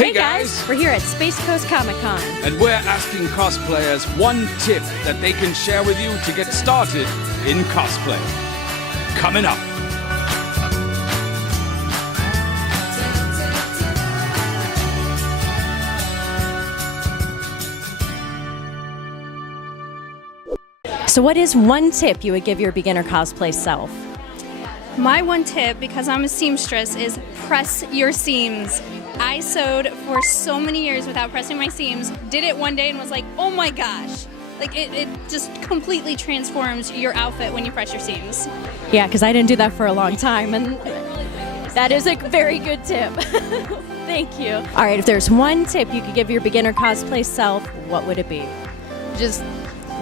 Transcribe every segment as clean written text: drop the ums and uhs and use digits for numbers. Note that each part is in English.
Hey guys! We're here at Space Coast Comic Con. And we're asking cosplayers one tip that they can share with you to get started in cosplay. Coming up. So what is one tip you would give your beginner cosplay self? My one tip, because I'm a seamstress, is press your seams. I sewed for so many years without pressing my seams, did it one day and was like, oh my gosh. Like it just completely transforms your outfit when you press your seams. Yeah, because I didn't do that for a long time, and that is a very good tip. Thank you. All right, if there's one tip you could give your beginner cosplay self, what would it be? Just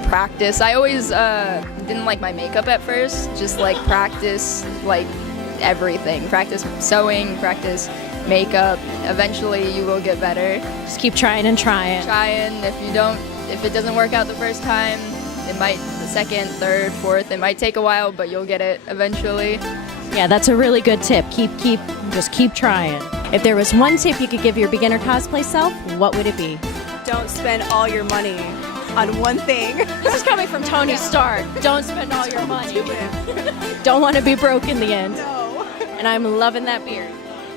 practice. I always didn't like my makeup at first. Just like practice, like everything. Practice sewing, practice makeup. Eventually you will get better. Just keep trying and trying. If it doesn't work out the first time, it might the second, third, fourth, it might take a while, but you'll get it eventually. Yeah, that's a really good tip. Just keep trying. If there was one tip you could give your beginner cosplay self, what would it be? Don't spend all your money on one thing. This is coming from Tony Stark. Don't spend all your money. Don't want to be broke in the end. No. And I'm loving that beard.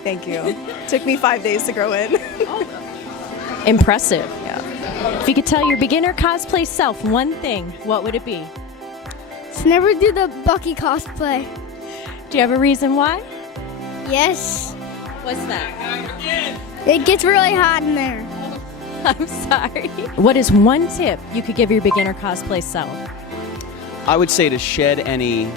Thank you. Took me 5 days to grow in. Impressive. Yeah. If you could tell your beginner cosplay self one thing, what would it be? To never do the Bucky cosplay. Do you have a reason why? Yes. What's that? It gets really hot in there. I'm sorry. What is one tip you could give your beginner cosplay self? I would say to shed any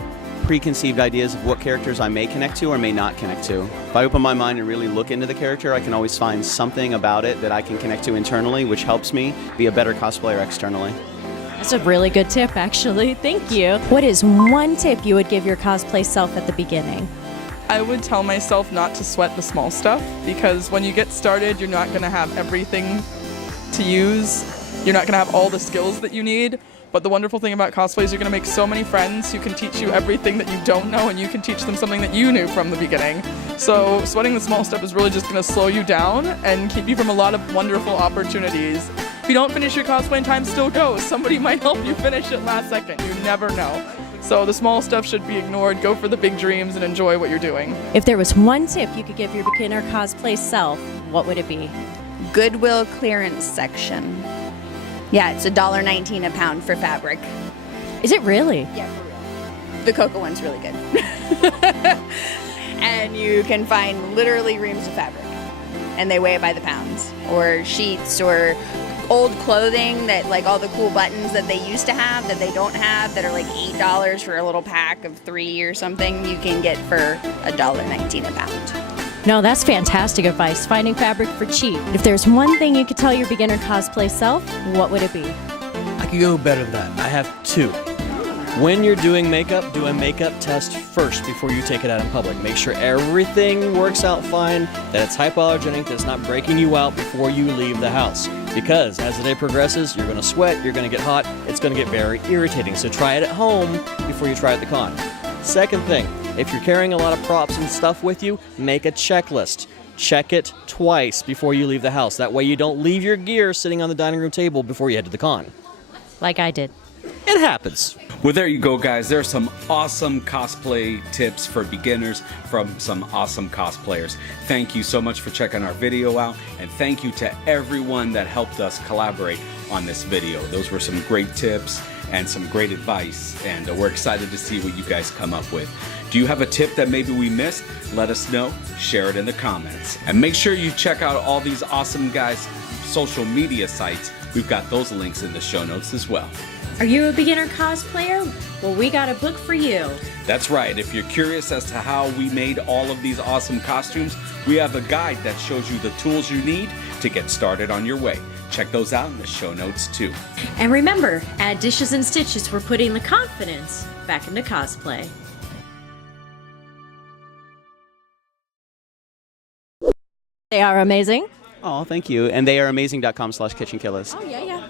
preconceived ideas of what characters I may connect to or may not connect to. If I open my mind and really look into the character, I can always find something about it that I can connect to internally, which helps me be a better cosplayer externally. That's a really good tip, actually. Thank you. What is one tip you would give your cosplay self at the beginning? I would tell myself not to sweat the small stuff, because when you get started, you're not going to have everything to use. You're not going to have all the skills that you need. But the wonderful thing about cosplay is you're going to make so many friends who can teach you everything that you don't know, and you can teach them something that you knew from the beginning. So sweating the small stuff is really just going to slow you down and keep you from a lot of wonderful opportunities. If you don't finish your cosplay in time, still go. Somebody might help you finish it last second. You never know. So the small stuff should be ignored. Go for the big dreams and enjoy what you're doing. If there was one tip you could give your beginner cosplay self, what would it be? Goodwill clearance section. Yeah, it's $1.19 a pound for fabric. Is it really? Yeah, for real. The Coaco one's really good. And you can find literally reams of fabric. And they weigh it by the pounds. Or sheets or old clothing that like all the cool buttons that they used to have that they don't have that are like $8 for a little pack of 3 or something, you can get for $1.19 a pound. No, that's fantastic advice. Finding fabric for cheap. If there's one thing you could tell your beginner cosplay self, what would it be? I could go better than that. I have two. When you're doing makeup, do a makeup test first before you take it out in public. Make sure everything works out fine, that it's hypoallergenic, that it's not breaking you out before you leave the house. Because as the day progresses, you're going to sweat, you're going to get hot, it's going to get very irritating. So try it at home before you try it at the con. Second thing, if you're carrying a lot of props and stuff with you, make a checklist. Check it twice before you leave the house. That way you don't leave your gear sitting on the dining room table before you head to the con. Like I did. It happens. Well, there you go, guys. There's some awesome cosplay tips for beginners from some awesome cosplayers. Thank you so much for checking our video out, and thank you to everyone that helped us collaborate on this video. Those were some great tips and some great advice, and we're excited to see what you guys come up with. Do you have a tip that maybe we missed? Let us know. Share it in the comments. And make sure you check out all these awesome guys' social media sites. We've got those links in the show notes as well. Are you a beginner cosplayer? Well, we got a book for you. That's right. If you're curious as to how we made all of these awesome costumes, we have a guide that shows you the tools you need to get started on your way. Check those out in the show notes too. And remember, at Dishes and Stitches, we're putting the confidence back into cosplay. They are amazing. Oh, thank you. And they are amazing.com/kitchenkillers. Oh, yeah, yeah.